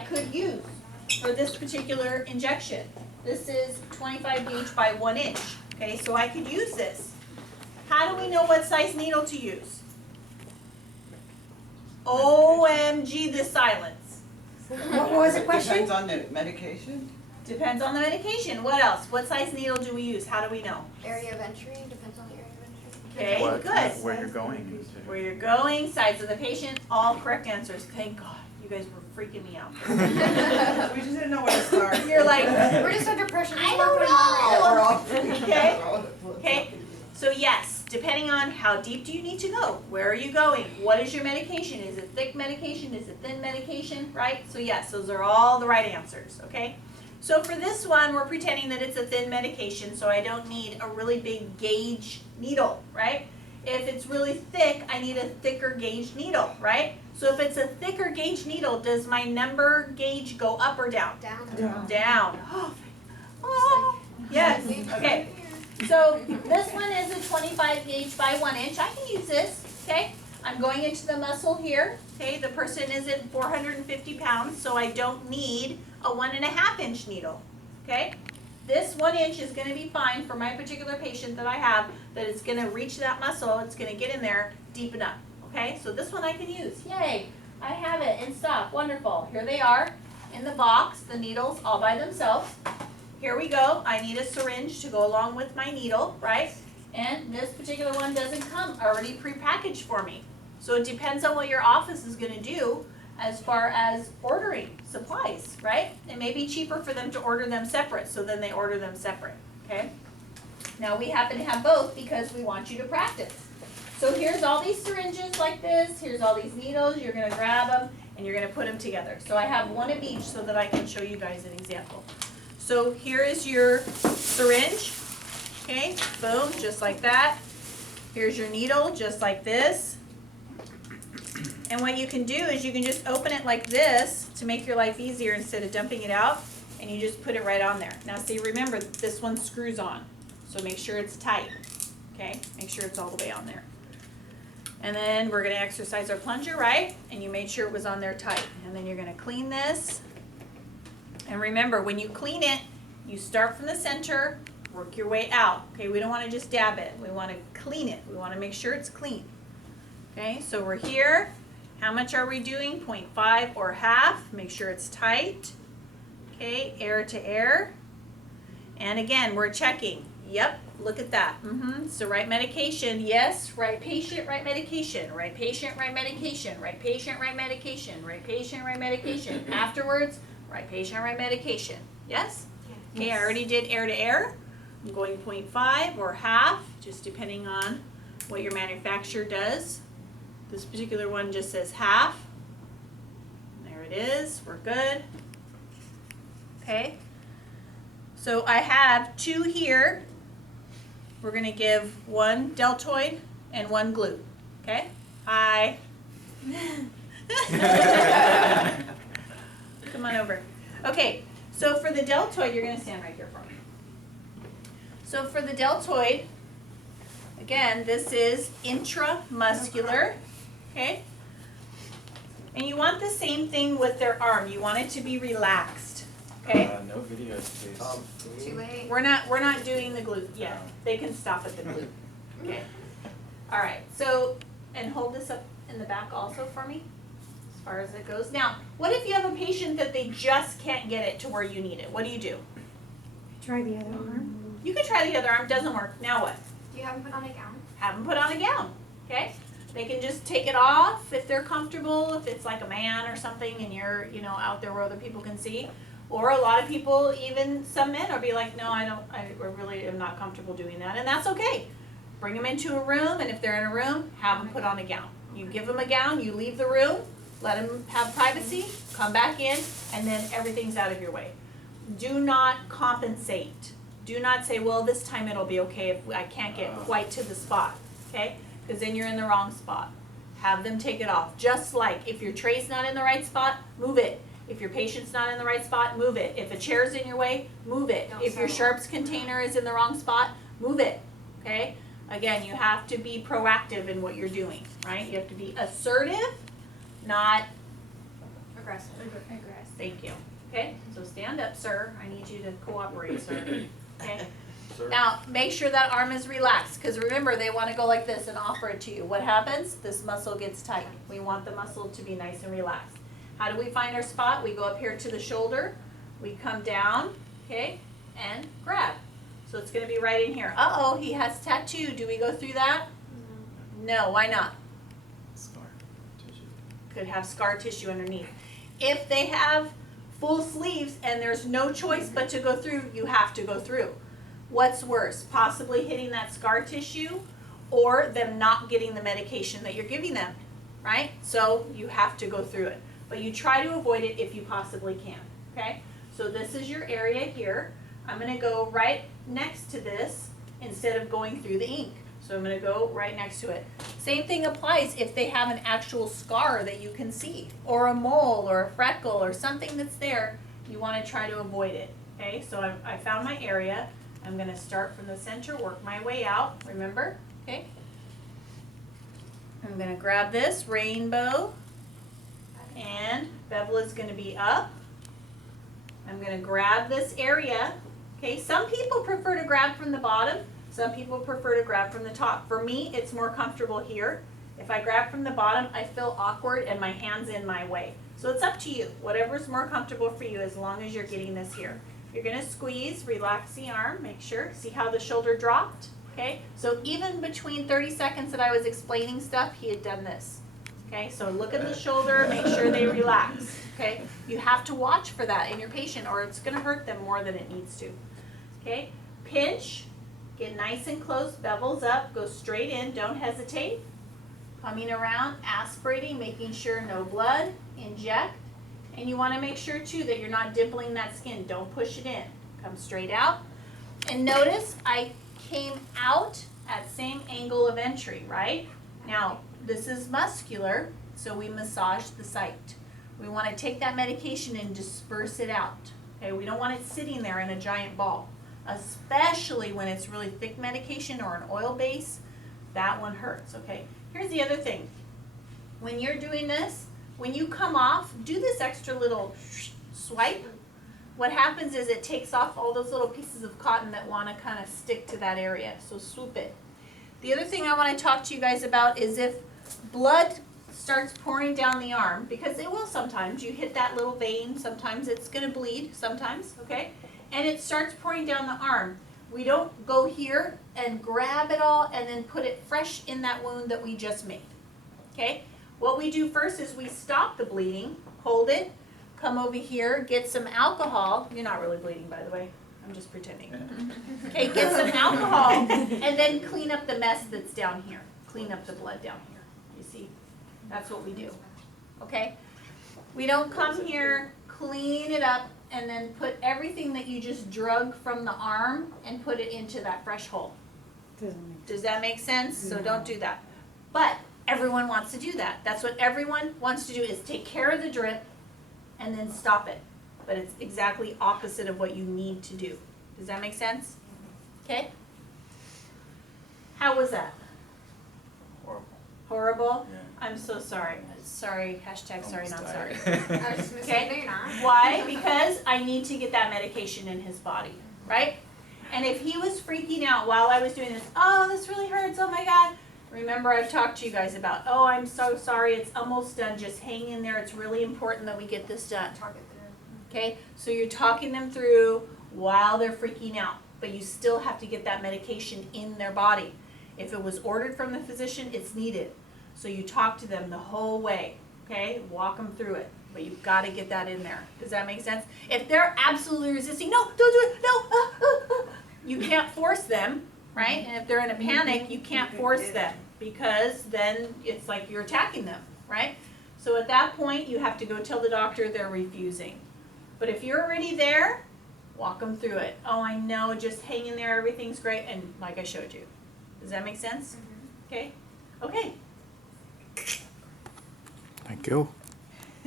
could use for this particular injection. This is 25 gauge by 1 inch. Okay, so I could use this. How do we know what size needle to use? OMG, the silence. What was the question? Depends on the medication. Depends on the medication. What else? What size needle do we use? How do we know? Area of entry, depends on the area of entry. Okay, good. Where you're going. Where you're going, size of the patient, all correct answers. Thank God. You guys were freaking me out. We just didn't know where to start. You're like, We're just under pressure. I don't don't know. Okay. Okay. So yes, depending on how deep do you need to go, where are you going, what is your medication, is it thick medication, is it thin medication, right? So yes, those are all the right answers, okay? So for this one, we're pretending that it's a thin medication, so I don't need a really big gauge needle, right? If it's really thick, I need a thicker gauge needle, right? So if it's a thicker gauge needle, does my number gauge go up or down? Down. Down. Oh, yes, okay. So this one is a 25 gauge by 1 inch. I can use this, okay? I'm going into the muscle here, okay? The person is at 450 pounds, so I don't need a 1.5 inch needle, okay? This 1 inch is gonna be fine for my particular patient that I have, that it's gonna reach that muscle, it's gonna get in there deep enough, okay? So this one I can use, yay. I have it in stock, wonderful. Here they are in the box, the needles all by themselves. Here we go. I need a syringe to go along with my needle, right? And this particular one doesn't come already prepackaged for me. So it depends on what your office is going to do as far as ordering supplies, right? It may be cheaper for them to order them separate, so then they order them separate, okay? Now we happen to have both because we want you to practice. So here's all these syringes like this. Here's all these needles. You're going to grab them and you're going to put them together. So I have one of each so that I can show you guys an example. So here is your syringe, okay, boom, just like that. Here's your needle, just like this. And what you can do is you can just open it like this to make your life easier instead of dumping it out, and you just put it right on there. Now see, remember, this one screws on, so make sure it's tight, okay? Make sure it's all the way on there. And then we're gonna exercise our plunger, right? And you made sure it was on there tight. And then you're gonna clean this. And remember, when you clean it, you start from the center, work your way out. Okay, we don't want to just dab it. We want to clean it. We want to make sure it's clean. Okay, so we're here. How much are we doing? 0.5 or half. Make sure it's tight. Okay, air to air. And again, we're checking. Yep, look at that. So right medication, yes. Right patient, right medication. Right patient, right medication. Right patient, right medication. Right patient, right medication. Afterwards, right patient, right medication. Yes? Okay, I already did air to air. I'm going 0.5 or half, just depending on what your manufacturer does. This particular one just says half. There it is. We're good. Okay. So I have 2 here. We're going to give 1 deltoid and 1 glute. Okay? Hi. Come on over. Okay, so for the deltoid, you're going to stand right here for me. So for the deltoid, again, this is intramuscular, okay? And you want the same thing with their arm. You want it to be relaxed, okay? No videos, please. Too late. We're not doing the glute yet. They can stop at the glute, okay? All right, so, and hold this up in the back also for me. As far as it goes. Now, what if you have a patient that they just can't get it to where you need it? What do? Try the other arm. You can try the other arm, doesn't work. Now what? Do you have them put on a gown? Have them put on a gown, okay? They can just take it off if they're comfortable, if it's like a man or something and you're, out there where other people can see. Or a lot of people, even some men, will be like, no, I really am not comfortable doing that, and that's okay. Bring them into a room, and if they're in a room, have them put on a gown. You give them a gown, you leave the room, let them have privacy, come back in, and then everything's out of your way. Do not compensate. Do not say, well, this time it'll be okay if I can't get quite to the spot, okay? Because then you're in the wrong spot. Have them take it off. Just like if your tray's not in the right spot, move it. If your patient's not in the right spot, move it. If a chair's in your way, move it. If your sharps container is in the wrong spot, move it, okay? Again, you have to be proactive in what you're doing, right? You have to be assertive, not Aggressive. Thank you. Okay, so stand up, sir. I need you to cooperate, sir. Okay. Sir? Now, make sure that arm is relaxed, because remember, they want to go like this and offer it to you. What happens? This muscle gets tight. We want the muscle to be nice and relaxed. How do we find our spot? We go up here to the shoulder. We come down, okay, and grab. So it's going to be right in here. Uh-oh, he has tattoo. Do we go through that? No, why not? Scar tissue. Could have scar tissue underneath. If they have full sleeves and there's no choice but to go through, you have to go through. What's worse? Possibly hitting that scar tissue or them not getting the medication that you're giving them, right? So you have to go through it. But you try to avoid it if you possibly can, okay? So this is your area here. I'm going to go right next to this instead of going through the ink. So I'm going to go right next to it. Same thing applies if they have an actual scar that you can see, or a mole or a freckle or something that's there. You want to try to avoid it, okay? So I found my area. I'm going to start from the center, work my way out, remember, okay? I'm going to grab this rainbow, and bevel is going to be up. I'm going to grab this area, okay? Some people prefer to grab from the bottom. Some people prefer to grab from the top. For me, it's more comfortable here. If I grab from the bottom, I feel awkward and my hand's in my way. So it's up to you, whatever's more comfortable for you as long as you're getting this here. You're going to squeeze, relax the arm, make sure, see how the shoulder dropped, okay? So even between 30 seconds that I was explaining stuff, he had done this, okay? So look at the shoulder, make sure they relax, okay? You have to watch for that in your patient or it's going to hurt them more than it needs to, okay? Pinch, get nice and close, bevels up, go straight in, don't hesitate. Coming around, aspirating, making sure no blood, inject. And you want to make sure too that you're not dimpling that skin. Don't push it in. Come straight out. And notice I came out at same angle of entry, right? Now, this is muscular, so we massage the site. We want to take that medication and disperse it out. Okay, we don't want it sitting there in a giant ball, especially when it's really thick medication or an oil base. That one hurts, okay? Here's the other thing. When you're doing this, when you come off, do this extra little swipe. What happens is it takes off all those little pieces of cotton that want to kind of stick to that area. So swoop it. The other thing I want to talk to you guys about is if blood starts pouring down the arm, because it will sometimes. You hit that little vein. Sometimes it's going to bleed. Sometimes, okay? And it starts pouring down the arm. We don't go here and grab it all and then put it fresh in that wound that we just made, okay? What we do first is we stop the bleeding, hold it, come over here, get some alcohol. You're not really bleeding, by the way. I'm just pretending. Okay, get some alcohol and then clean up the mess that's down here. Clean up the blood down here. You see? That's what we do, okay? We don't come here, clean it up, and then put everything that you just drug from the arm and put it into that fresh hole. Does that make sense? So don't do that. But everyone wants to do that. That's what everyone wants to do, is take care of the drip and then stop it. But it's exactly opposite of what you need to do. Does that make sense? Okay? How was that? Horrible. Horrible? Yeah. I'm so sorry. Sorry, hashtag sorry, not sorry. I was just gonna say, Okay. no, you're not. Why? Because I need to get that medication in his body, right? And if he was freaking out while I was doing this, oh, this really hurts, oh my God. Remember, I've talked to you guys about, oh, I'm so sorry, it's almost done, just hang in there, it's really important that we get this done. Talk it through. Okay, so you're talking them through while they're freaking out, but you still have to get that medication in their body. If it was ordered from the physician, it's needed. So you talk to them the whole way, okay? Walk them through it, but you've got to get that in there. Does that make sense? If they're absolutely resisting, no, don't do it, no, you can't force them, right? And if they're in a panic, you can't force them because then it's like you're attacking them, right? So at that point, you have to go tell the doctor they're refusing. But if you're already there, walk them through it. Oh, I know, just hang in there, everything's great, and like I showed you. Does that make sense? Okay? Okay. Thank you.